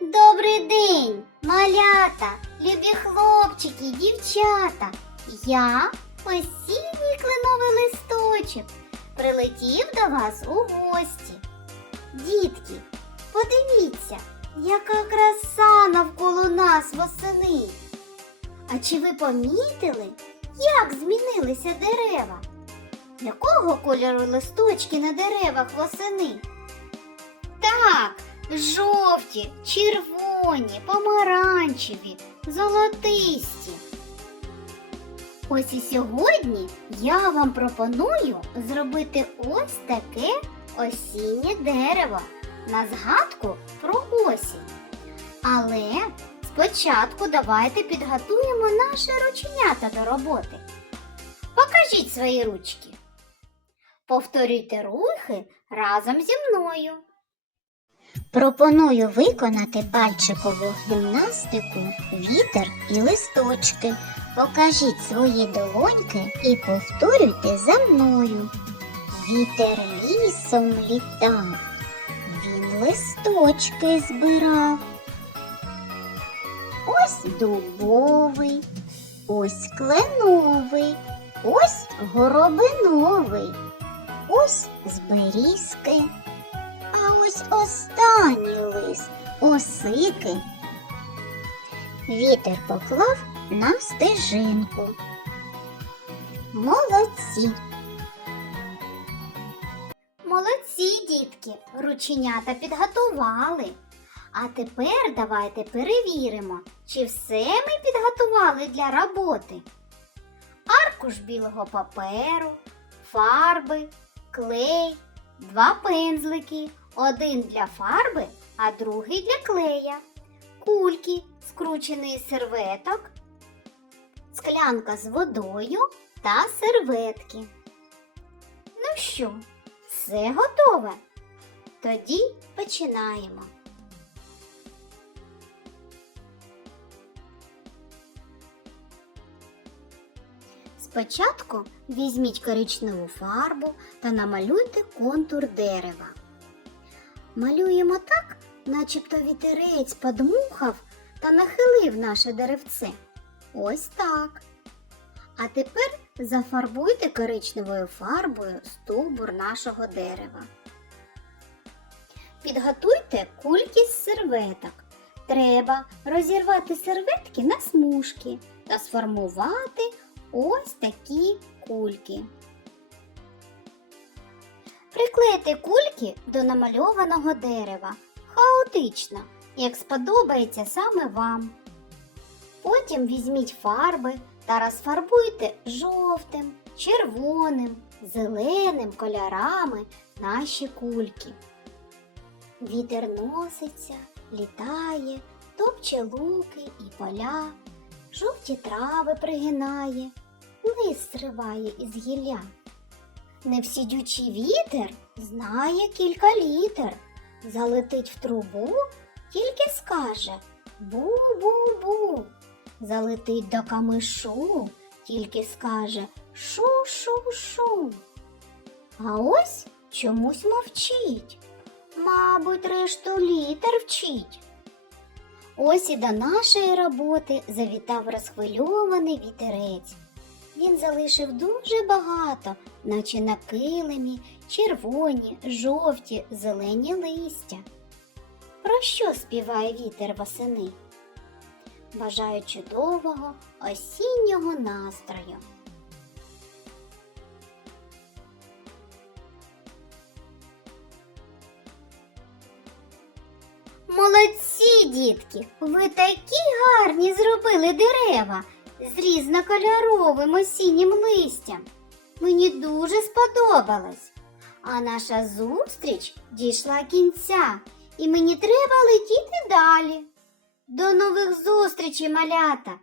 Добрий день, малята, любі хлопчики, дівчата. Я осінній кленовий листочок. Прилетів до вас у гості. Дітки, подивіться, яка краса навколо нас восени. А чи ви помітили, як змінилися дерева? Якого кольору листочки на деревах восени? Так, жовті, червоні, помаранчеві, золотисті. Ось і сьогодні я вам пропоную зробити ось таке осіннє дерево на згадку про осінь. Але спочатку давайте підготуємо наші рученята до роботи. Покажіть свої ручки. Повторюйте рухи разом зі мною. Пропоную виконати пальчикову гімнастику, вітер і листочки. Покажіть свої долоньки і повторюйте за мною. Вітер лісом літав, він листочки збирав. Ось дубовий, ось кленовий, ось горобиновий, ось зберізки. А ось останній лист осики. Вітер поклав на стежинку. Молодці! Молодці, дітки, рученята підготували. А тепер давайте перевіримо, чи все ми підготували для роботи. Аркуш білого паперу, фарби, клей, два пензлики, один для фарби, а другий для клея, кульки, скручений серветок, склянка з водою та серветки. Ну що, все готове? Тоді починаємо. Спочатку візьміть коричневу фарбу та намалюйте контур дерева. Малюємо так, начебто вітерець подмухав та нахилив наше деревце. Ось так. А тепер зафарбуйте коричневою фарбою стовбур нашого дерева. Підготуйте кульки з серветок. Треба розірвати серветки на смужки та сформувати ось такі кульки. Приклейте кульки до намальованого дерева хаотично, як сподобається саме вам. Потім візьміть фарби та розфарбуйте жовтим, червоним, зеленим кольорами наші кульки. Вітер носиться, літає, топче луки і поля, жовті трави пригинає, лист зриває із гілля. Невсідючий вітер знає кілька літер, залетить в трубу, тільки скаже бу-бу-бу. Залетить до камишу, тільки скаже шу-шу-шу. А ось чомусь мовчить. Мабуть, решту літер вчить. Ось і до нашої роботи завітав розхвильований вітерець. Він залишив дуже багато, наче на килимі, червоні, жовті, зелені листя. Про що співає вітер восени? Бажаю чудового осіннього настрою. Молодці, дітки! Ви такі гарні зробили дерева з різнокольоровим осіннім листям. Мені дуже сподобалось. А наша зустріч дійшла кінця, і мені треба летіти далі. До нових зустрічей, малята!